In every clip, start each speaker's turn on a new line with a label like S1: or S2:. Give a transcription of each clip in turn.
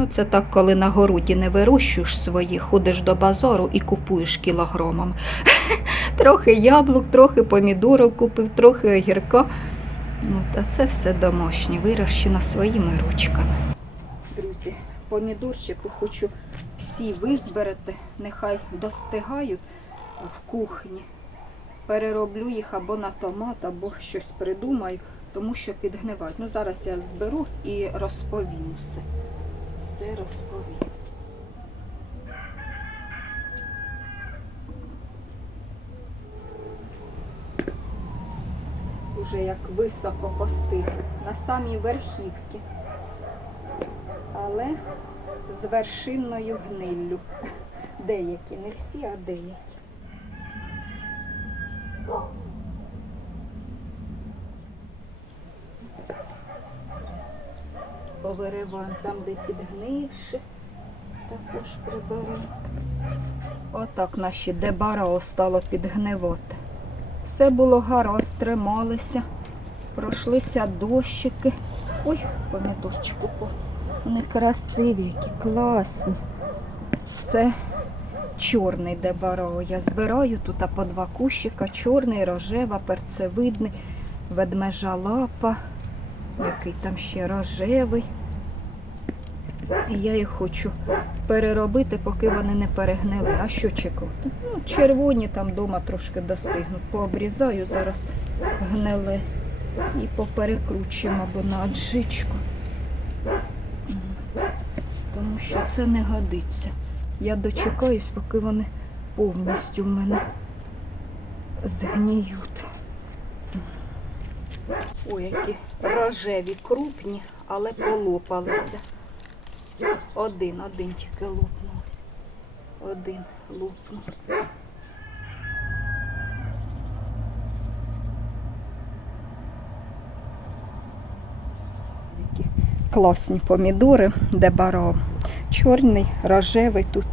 S1: Ну, це так, коли на городі не вирощуєш свої, ходиш до базару і купуєш кілограмами. трохи яблук, трохи помідорок купив, трохи огірка. Ну, та це все домашнє, вирощено своїми ручками. Друзі, помідорчику хочу всі визберете, нехай достигають в кухні. Перероблю їх або на томат, або щось придумаю, тому що підгнивають. Ну, зараз я зберу і розповім все. Все розповів. Уже як високо постили, на самій верхівці. Але з вершинною гниллю. Деякі, не всі, а деякі. Повириваємо там, де підгнивши, також приберемо. Отак наші дебарао стало підгнивати. Все було гаразд, трималися, пройшлися дощики. Ой, помідорчик упав. Вони красиві, які класні. Це чорний дебарао. Я збираю тут по два кущика, чорний, рожева, перцевидний, ведмежа лапа, який там ще рожевий. Я їх хочу переробити, поки вони не перегнили. А що чекати? Ну, червоні там вдома трошки достигнуть. Пообрізаю зараз гниле і поперекручуємо або на аджичку. Тому що це не годиться. Я дочекаюсь, поки вони повністю в мене згніють. Ой, які рожеві, крупні, але полопалися. Один, один тільки лупнув. Один лупнув. Класні помідори, де баро. Чорний, рожевий тут.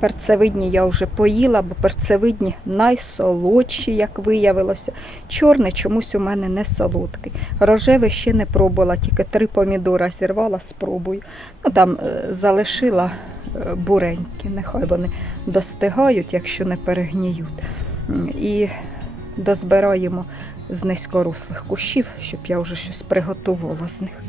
S1: Перцевидні я вже поїла, бо перцевидні найсолодші, як виявилося. Чорний чомусь у мене не солодкий. Рожевий ще не пробувала, тільки три помідора зірвала, спробую. Ну там е, залишила е, буренькі, нехай вони достигають, якщо не перегніють. І дозбираємо з низькорослих кущів, щоб я вже щось приготувала з них.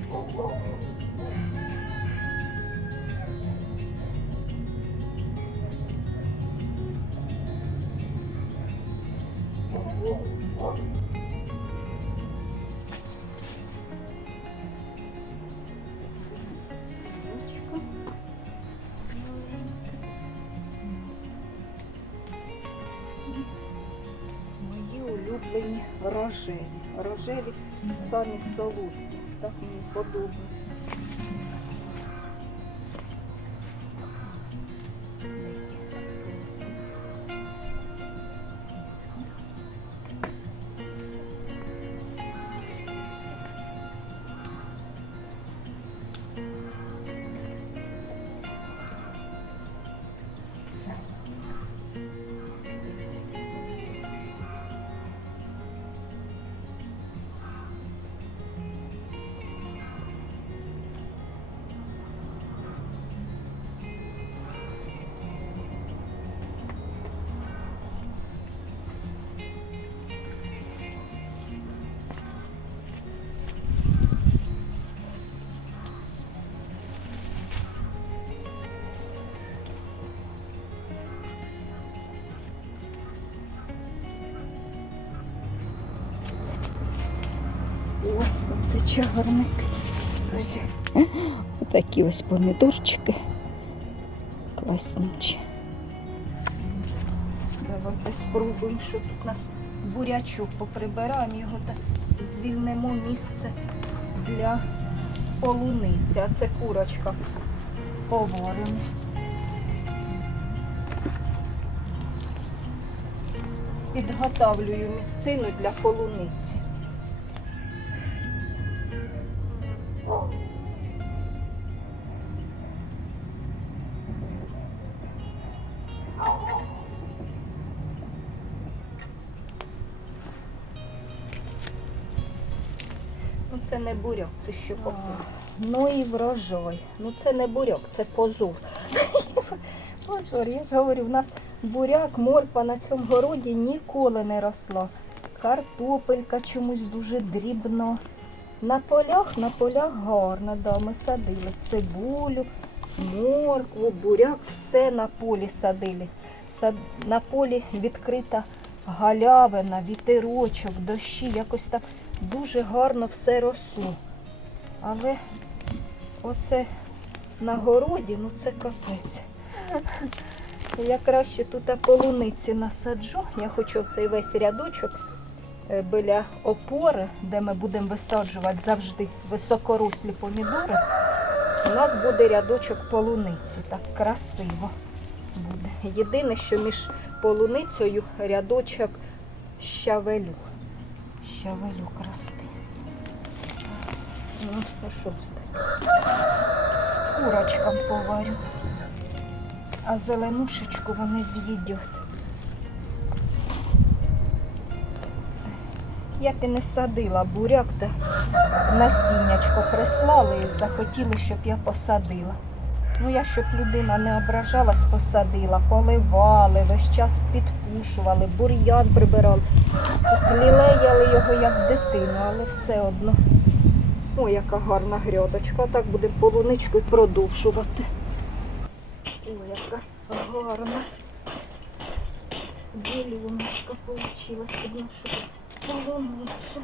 S1: Чагарник. Ось. Отакі ось помідорчики. Класнючі. Давайте спробуємо, що тут у нас бурячок поприбираємо його та звільнимо місце для полуниці. А це курочка поваримо. Підготавлюю місцину для полуниці. Не буряк, це похоже. Ну і врожай. Ну це не буряк, це позор. позор, я ж говорю, в нас буряк, морква на цьому городі ніколи не росла. Картопелька чомусь дуже дрібно. На полях, на полях гарно, да, ми садили цибулю, моркву, буряк, все на полі садили. Сад... На полі відкрита галявина, вітерочок, дощі, якось так дуже гарно все росло. Але оце на городі, ну це капець. Я краще тут полуниці насаджу. Я хочу цей весь рядочок е, біля опори, де ми будемо висаджувати завжди високорослі помідори. У нас буде рядочок полуниці. Так красиво буде. Єдине, що між полуницею рядочок щавелю. Щавелюк росте. Ну, ну що це? Курочкам поварю. А зеленушечку вони з'їдять. Я б і не садила буряк, та насіннячко прислали і захотіли, щоб я посадила. Ну, я, щоб людина не ображалась, посадила, поливали, весь час підпушували, бур'ян прибирали. Лілеяли його як дитину, але все одно. Ой, яка гарна грядочка. Так буде полуничку і продовжувати. Ой, яка гарна. Білюночка вийшла, під нашу полуницю.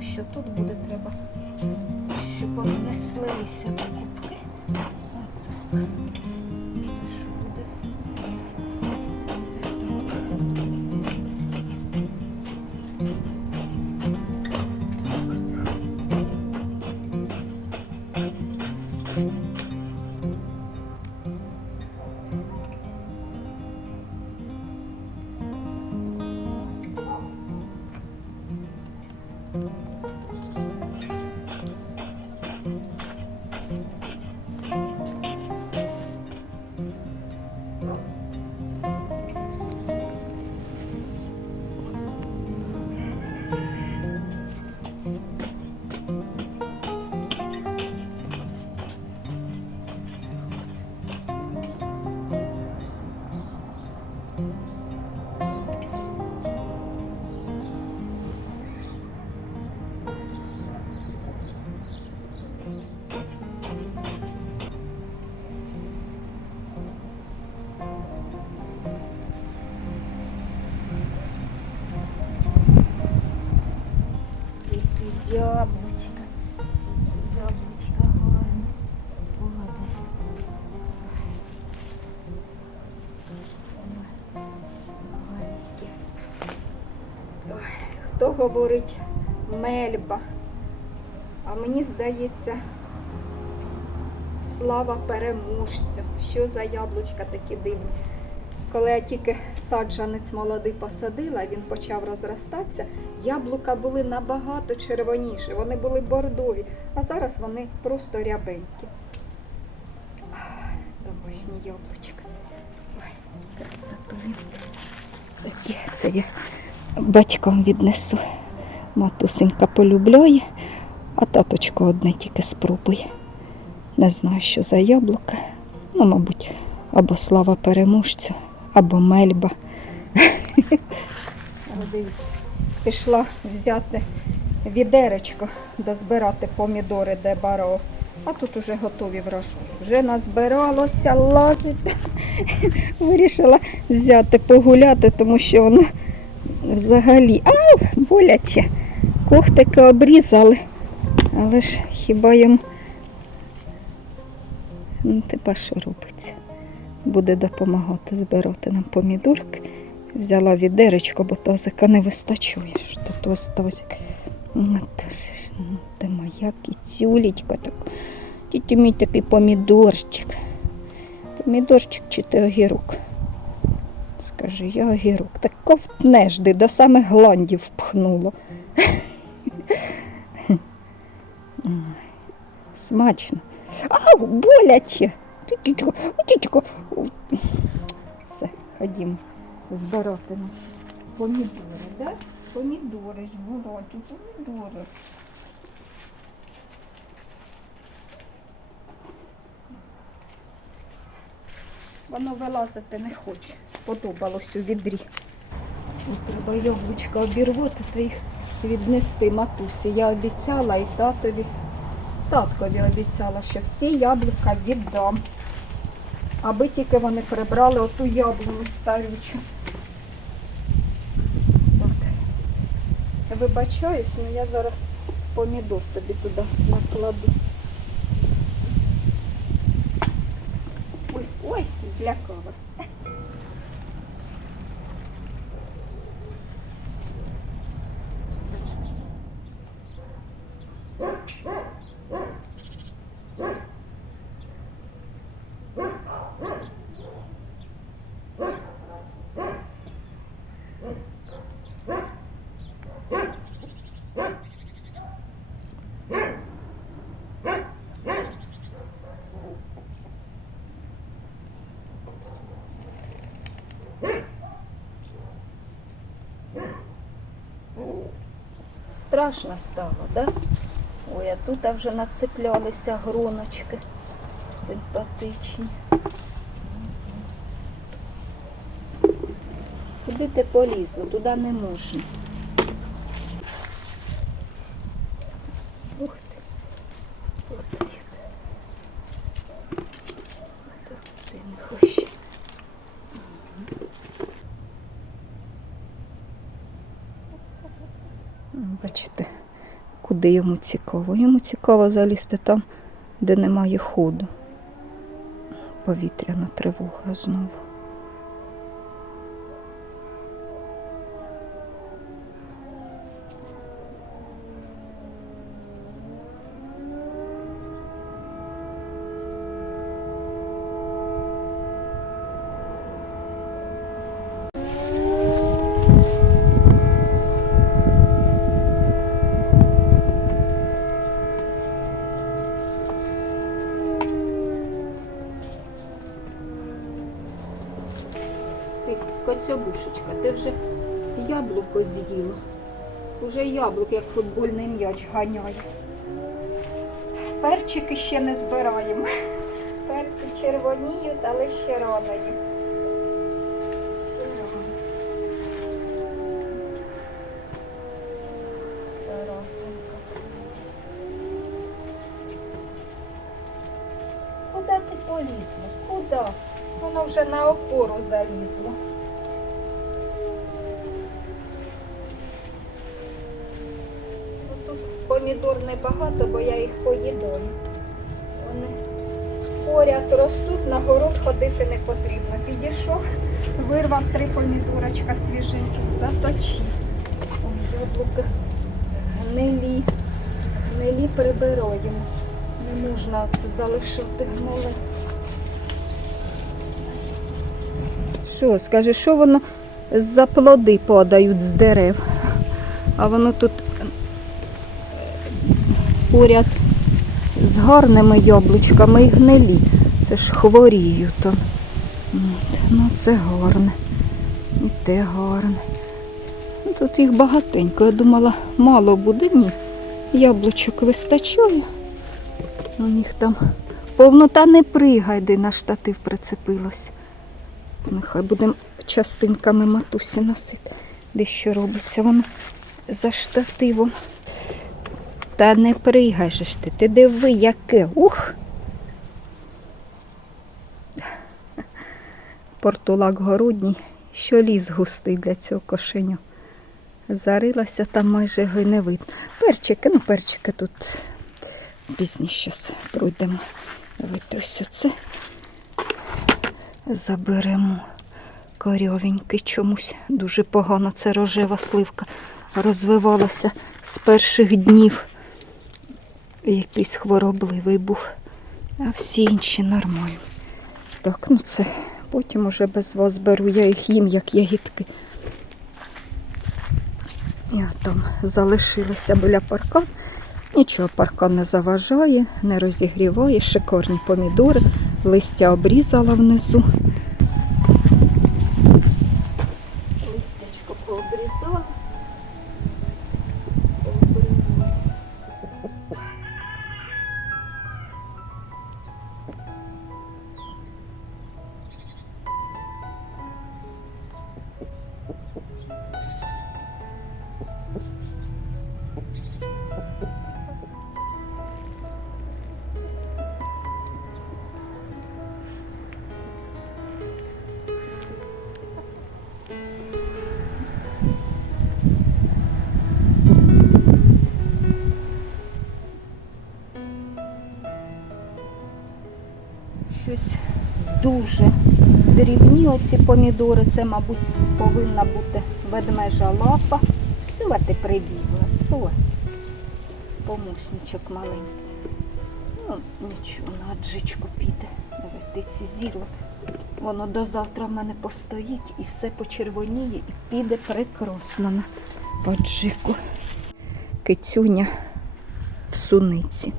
S1: Що тут буде треба, щоб вони не сплелися Thank you. Яблучка. Яблучка гарні. Хто говорить мельба? А мені здається, слава переможцю. Що за яблучка такі дивні. Коли я тільки саджанець молодий посадила, він почав розростатися, яблука були набагато червоніші, вони були бордові, а зараз вони просто рябенькі. Домашні яблучка. Ой, красотулі. Такі це я батькам віднесу. Матусенька полюбляє, а таточко одне тільки спробує. Не знаю, що за яблука. Ну, мабуть, або слава переможцю, або мельба. Дивіться, пішла взяти відеречко, дозбирати помідори, де баро. А тут уже готові врожаї. Вже назбиралося лазити. Вирішила взяти погуляти, тому що воно взагалі ау, боляче. Когтики обрізали. Але ж хіба їм Ну, тепер що робиться? Буде допомагати збирати нам помідорки. Взяла відеречко, бо тазика не вистачує. Що тазик. Ти моя кіцюлечка так. Тільки мій такий помідорчик. Помідорчик чи ти огірок? Скажи, я огірок. Так ковтне жди, до самих гландів впхнуло. Смачно. Ау, боляче. Все, ходімо збирати наші помідори, да? Помідори ж помідори. Воно вилазити не хоче. Сподобалось у відрі. От треба яблучка обірвати та їх віднести матусі. Я обіцяла і татові. Таткові обіцяла, що всі яблука віддам. Аби тільки вони прибрали оту яблуну старючу. От. Я вибачаюсь, але я зараз помідор тобі туди накладу. Ой, ой, злякалась. Страшно стало, да? Ой, а тут вже нацеплялися гроночки симпатичні. Куди ти полізла? Туди не можна. Ух ти. От як. Так, ти не хочеш. Бачите, куди йому цікаво. Йому цікаво залізти там, де немає ходу. Повітряна тривога знову. Ти, коцьобушечка, ти вже яблуко з'їла. Уже яблук, як футбольний м'яч ганяє. Перчики ще не збираємо. Перці червоніють, але ще рано їм. Куди ти полізла? Куди? Воно вже на опору залізло. Ну, Тут помідор небагато, бо я їх поїдаю. Вони поряд ростуть, на город ходити не потрібно. Підійшов, вирвав три помідорочка свіженьких, заточив. Яблука гнилі. Гнилі прибираємо. Не можна це залишити гниле. Що, скажи, що воно за плоди падають з дерев? А воно тут поряд з гарними яблучками і гнилі. Це ж хворіють. то. Ну, це гарне. І те гарне. Ну, Тут їх багатенько. Я думала, мало буде. Ні. Яблучок вистачає. У них там повнота не пригай, де на штатив прицепилось. Нехай будемо частинками матусі носити. Де що робиться воно за штативом. Та не пригай ти, ти диви, яке. Ух. Портулак городній, що ліс густий для цього кошеня. Зарилася там майже його й не видно. Перчики, ну перчики тут пізніше пройдемо. Давайте ось оце заберемо. Корьовенький чомусь дуже погано. Це рожева сливка розвивалася з перших днів. Якийсь хворобливий був. А всі інші нормальні. Так, ну це потім уже без вас беру, я їх їм, як ягідки. Я там залишилася біля парка. Нічого, паркан не заважає, не розігріває, шикарні помідори. Листя обрізала внизу. Дуже дрібні оці помідори. Це, мабуть, повинна бути ведмежа лапа. Суа ти прибігла, суа. Помощничок маленький. Ну, нічого, на аджичку піде. Давай ці зірве. Воно до завтра в мене постоїть і все почервоніє і піде прекрасно на аджику. Кицюня в суниці.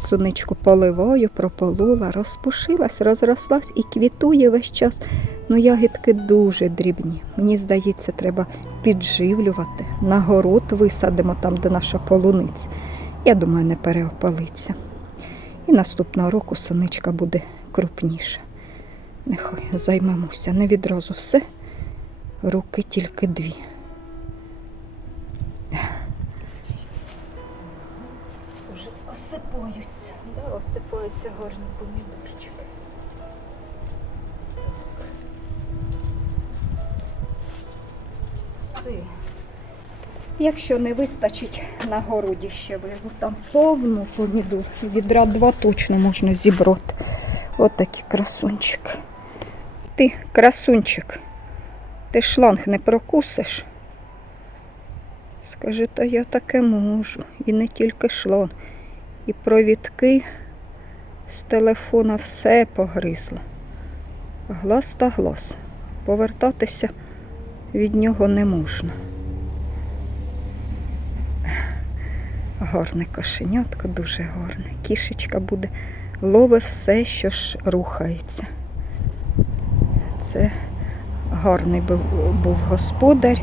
S1: Суничку поливаю, прополола, розпушилась, розрослась і квітує весь час. Ну, ягідки дуже дрібні. Мені здається, треба підживлювати. На город висадимо там, де наша полуниця. Я думаю, не переопалиться. І наступного року соничка буде крупніша. Нехай займемося. Не відразу все. Руки тільки дві. Осипаються, гарні помідорчики. Все. Якщо не вистачить на городі ще вирву, там повну помідор. Відра два точно можна зібрати. От красунчик. Ти, красунчик, ти шланг не прокусиш? Скажи, та я таке можу. І не тільки шланг. І провідки з телефона все погризла. Глаз та глаз. Повертатися від нього не можна. Гарне кошенятко, дуже гарне. Кішечка буде, ловить все, що ж рухається. Це гарний був, був господар.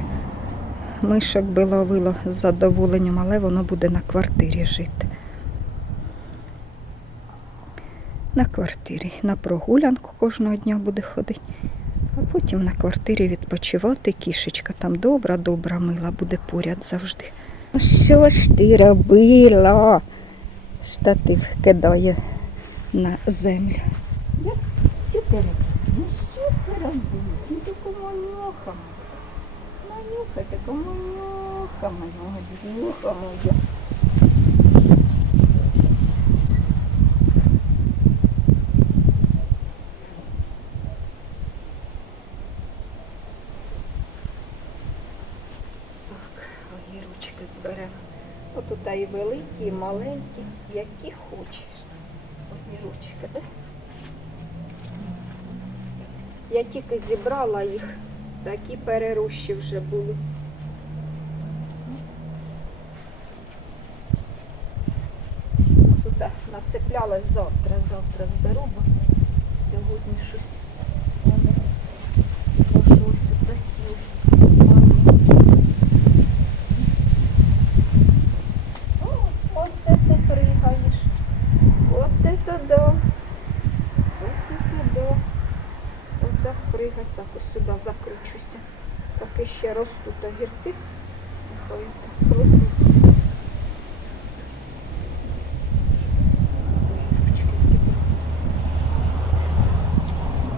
S1: Мишок би ловило з задоволенням, але воно буде на квартирі жити. На квартирі. На прогулянку кожного дня буде ходити, а потім на квартирі відпочивати. Кішечка там добра, добра, мила, буде поряд завжди. Ну, Що ж ти робила? Штатив кидає на землю. Що ти робила? Ну що ти робила? Ти таку манюха. Манюха, така манюха, манюха, моя. Великі, і маленькі, які хочеш. Одні ручки, так? Я тільки зібрала їх, такі перерощі вже були. Туди нацеплялась завтра, завтра зберу, бо сьогодні щось вони може ось такі ось. гарні. О, Оце ти пригаєш. От це да. От це да. Отак пригай, так ось сюди закручуся. Поки ще ростуть огірки. Нехай так крутиться. Огірочки зібрала.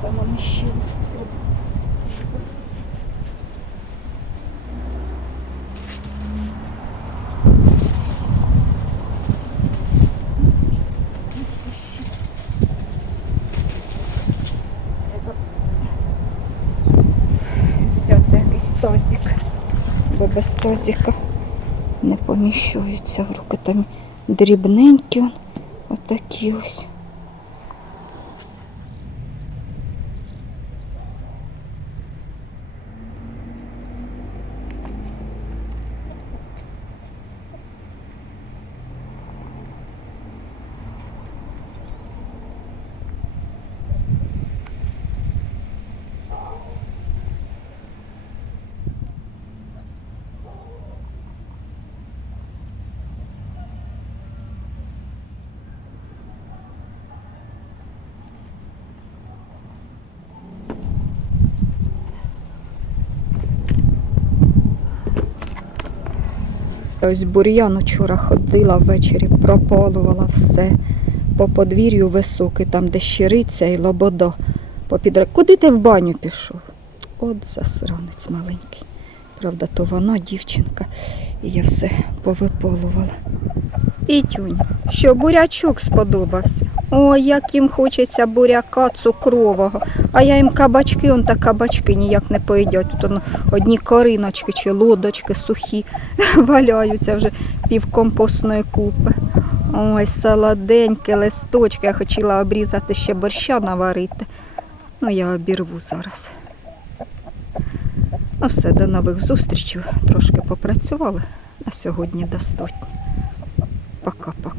S1: Там вони ще ось треба. Треба взяти якийсь тазик, бо без тазіка не поміщуються в руки. Там дрібненькі, отакі ось. Ось бур'ян учора ходила ввечері, прополувала все. По подвір'ю високи, там де щириця і лободо. Попідра... Куди ти в баню пішов? От засранець маленький. Правда, то вона дівчинка, і я все повиполувала. І тюнь, що бурячок сподобався. Ой, як їм хочеться буряка цукрового. А я їм кабачки, он та кабачки ніяк не поїдять. Тут одні кориночки чи лодочки сухі валяються вже півкомпостної купи. Ой, солоденькі листочки. Я хотіла обрізати ще борща наварити. Ну, я обірву зараз. Ну все, до нових зустрічей. Трошки попрацювали. На сьогодні достатньо. Пока-пока.